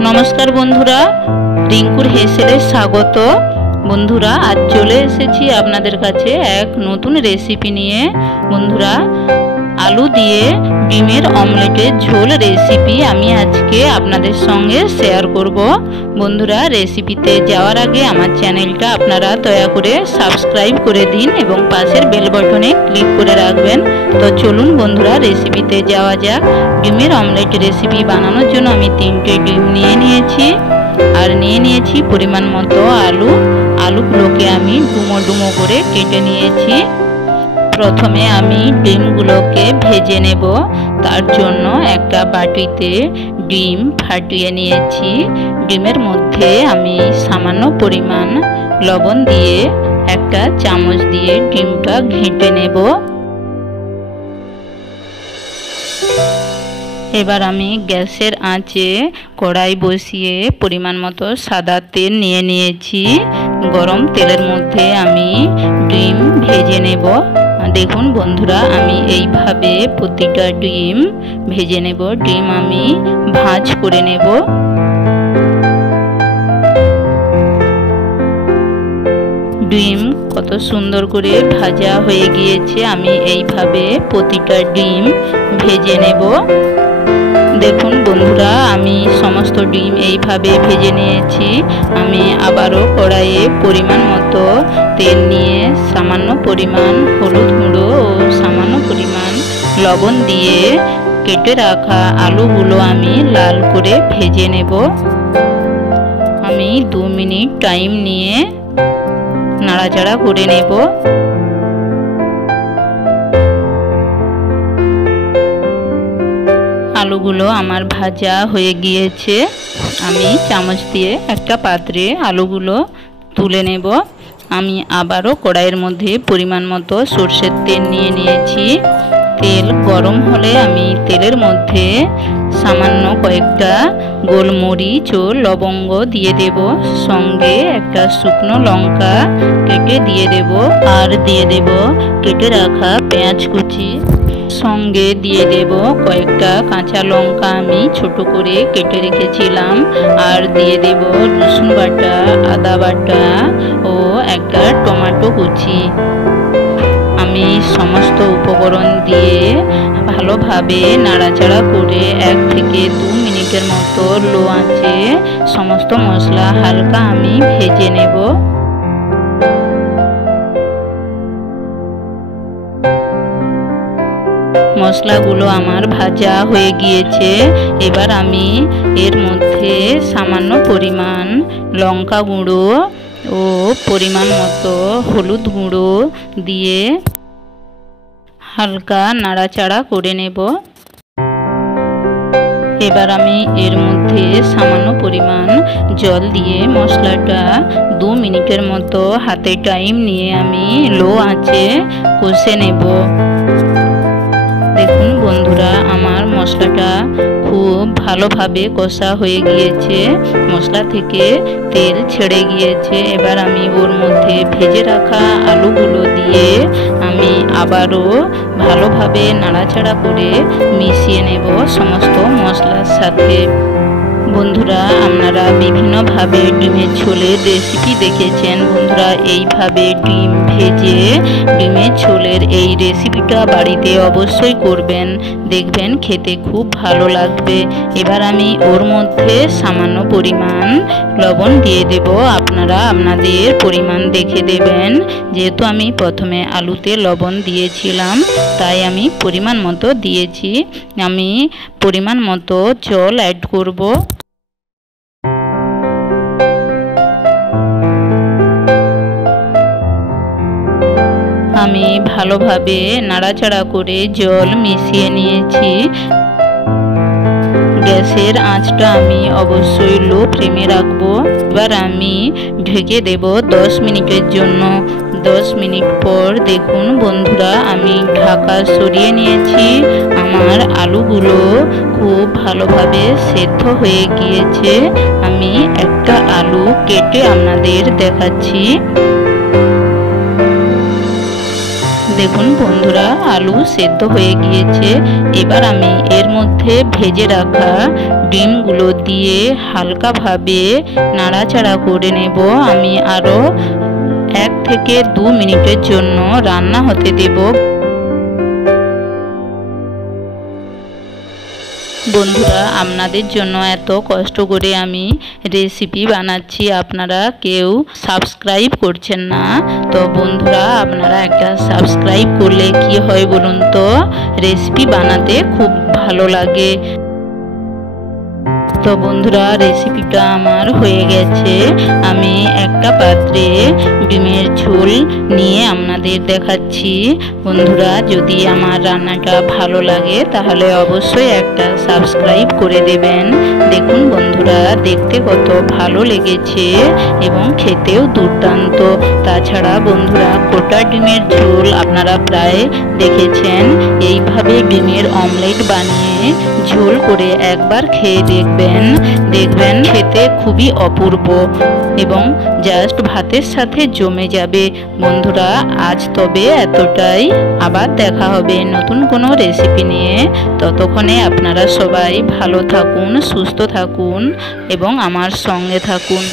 नमस्कार बंधुरा रिंकुर हेसेले स्वागत। बंधुरा आज चले एसेछि आपनादेर काछे एक नतून रेसिपि निये। बंधुरा आलू दिए डिमेर अमलेटेर झोल रेसिपि आमी आजके आपनादेर संगे शेयर करब। बंधुरा रेसिपिते जाओयार आगे आमार चैनेलटा आपनारा दया करे सबस्क्राइब करे दिन एबं पाशेर बेल बटने क्लिक करे राखबेन। तो चलुन बंधुरा रेसिपिते जाओया जाक। डिमेर अमलेट रेसिपि बानानोर जोन्नो आमी 3टे डिम निये नियेछि और निये नियेछि परिमाण मतो आलू। आलूगुलोके आमी डुमो डुमो करे केटे नियेछि। प्रथमे आमी डिमगुलोके भेजे नेब। तार जोन्नो एकटा बाटीते डिम फाटिये नियेछि। डिमेर मध्य आमी सामान्य परिमाण लवण दिए एकटा चामच दिए डिमटा घेंटे नेब। एबार आमी गैसेर आँचे कड़ाई बसिए परिमाण मतो सादा तेल निये नियेछि। गरम तेलेर मध्य आमी डिम भेजे नेब। देखुन बंधुरा आमी एइभावे प्रतिटा डिम भेजे नेब। डिम आमी भाज करे नेब। डिम कत सुंदर करे भाजा हये गियेछे। आमी एइभावे प्रतिटा डिम भेजे नेब। देखुन बंधुरा आमी समस्त डिम एइभावे भेजे नियेछि। आमी आबारो कड़ाइये परिमाण मतो तेल निये सामान्य परिमाण हलुद गुঁড়ো और सामान्य परिमाण लवण दिए केटे राखा आलूगुलो आमी लाल करे भेजे नेब। आमी 2 मिनिट टाइम निये नाड़ाचाड़ा करे नेब। आलूगुलो आमार भाजा हये गियेछे। आमी चामच दिए एकटा पात्रे आलूगुलो तुले नेब। आमी आबारो कड़ाइयेर मध्य परिमाण मतो सर्षेर तेल निये नियेछि। तेल गरम होले आमी तेलेर मध्य सामान्य कयेकटा गोलमरिच ओ लवंग दिए देब। संगे एकटा शुकनो लंका केटे दिए देब और दिए देब केटे राखा पेंयाज कुचि। संगे दिए देब कयेकटा काँचा लंका आमी छोटो करे केटे रेखेछिलाम और दिए देब रसुन बाटा आदा बाटा ओ एकटा टमेटो कुचि। आमी समस्त उपकरण दिए भालोभाबे नाड़ाचाड़ा करे 1 থেকে 2 मिनिटेर मतो लो आँचे समस्त मशला हालका आमी भेजे नेब। मशलागुलो आमार भाजा हये गियेछे। एबार आमी एर मध्य सामान्य परिमाण लंका गुঁড়ো ओ परिमाण मतो हलुद गुঁড়ো दिए हालका नाड़ाचाड़ा करे नेब। एबार आमी एर मध्य सामान्य परिमाण जल दिए मशलाटा 2 मिनिटेर मतो हाथे टाइम निये आमी लो आँचे कषे नेब। देखुन बंधुरा आमार मशलाटा खूब भालोभाबे कषा हये गियेछे। मशला थेके तेल छेड़े गियेछे। एबार आमी ओर मध्य भेजे राखा आलूगुलो दिए आमी आबारो भालोभाबे नाड़ाचाड़ा करे मिशिये नेब समस्त मशलार साथे। बंधुरा आपनारा विभिन्न भावे डिमेर झोलेर रेसिपि देखेछेन। बंधुरा एइभावे डिम भेजे डिमेर झोलेर एई रेसिपिटा बाड़ीते अवश्यई करबेन। देखबेन खेते खूब भालो लागबे। एबार आमी ओर मध्य सामान्य परिमाण लवण दिए देब। आपनारा आपनादेर परिमाण देखे देबेन। जेहेतु आमी प्रथमे आलूते लवण दिएछिलाम ताई आमी परिमाण मतो दिएछि। आमी परिमाण मतो जल ऐड करब। आमी भालोभाबे नाड़ाचाड़ा करे जल मिशिये नियेछि। गैसेर आँचटा आमी अवश्यई लो फ्लेमे राखबो। एबार आमी ढेके देब 10 मिनिटेर जोन्नो। 10 मिनिट पर देखुन बंधुरा आमी ढाका सरिये नियेछि। आमार आलूगुलो खूब भालोभाबे सेদ্ধ हये गियेछे। आमी एकटा आलू केटे आपनादेर देखाচ্ছি। দেখুন বন্ধুরা, আলু সেদ্ধ হয়ে গিয়েছে। এবার আমি এর মধ্যে ভেজে রাখা ডিমগুলো দিয়ে হালকাভাবে নাড়াচাড়া করে নেব। আমি আরও 1 থেকে 2 মিনিটের জন্য রান্না হতে দেব। বন্ধুরা, আপনাদের জন্য এত কষ্ট করে আমি রেসিপি বানাচ্ছি, আপনারা কেউ সাবস্ক্রাইব করছেন না। তো বন্ধুরা, আপনারা একটা সাবস্ক্রাইব করলে কি হয় বলুন তো, রেসিপি বানাতে খুব ভালো লাগে। তো বন্ধুরা, রেসিপিটা আমার হয়ে গেছে। আমি একটা পাত্রে ডিমের ঝোল নিয়ে আপনাদের দেখাচ্ছি। বন্ধুরা, যদি আমার রান্নাটা ভালো লাগে তাহলে অবশ্যই একটা সাবস্ক্রাইব করে দেবেন। দেখুন বন্ধুরা, দেখতে কত ভালো লেগেছে এবং খেতেও দুর্দান্ত। তাছাড়া বন্ধুরা, গোটা ডিমের ঝোল আপনারা প্রায় দেখেছেন। এইভাবে ডিমের অমলেট বানিয়ে ঝোল করে একবার খেয়ে দেখবেন খেতে খুবই অপূর্ব এবং জাস্ট ভাতের সাথে জমে যাবে। বন্ধুরা, আজ তবে এতটাই। আবার দেখা হবে নতুন কোনো রেসিপি নিয়ে। ততক্ষণে আপনারা সবাই ভালো থাকুন, সুস্থ থাকুন এবং আমার সঙ্গে থাকুন।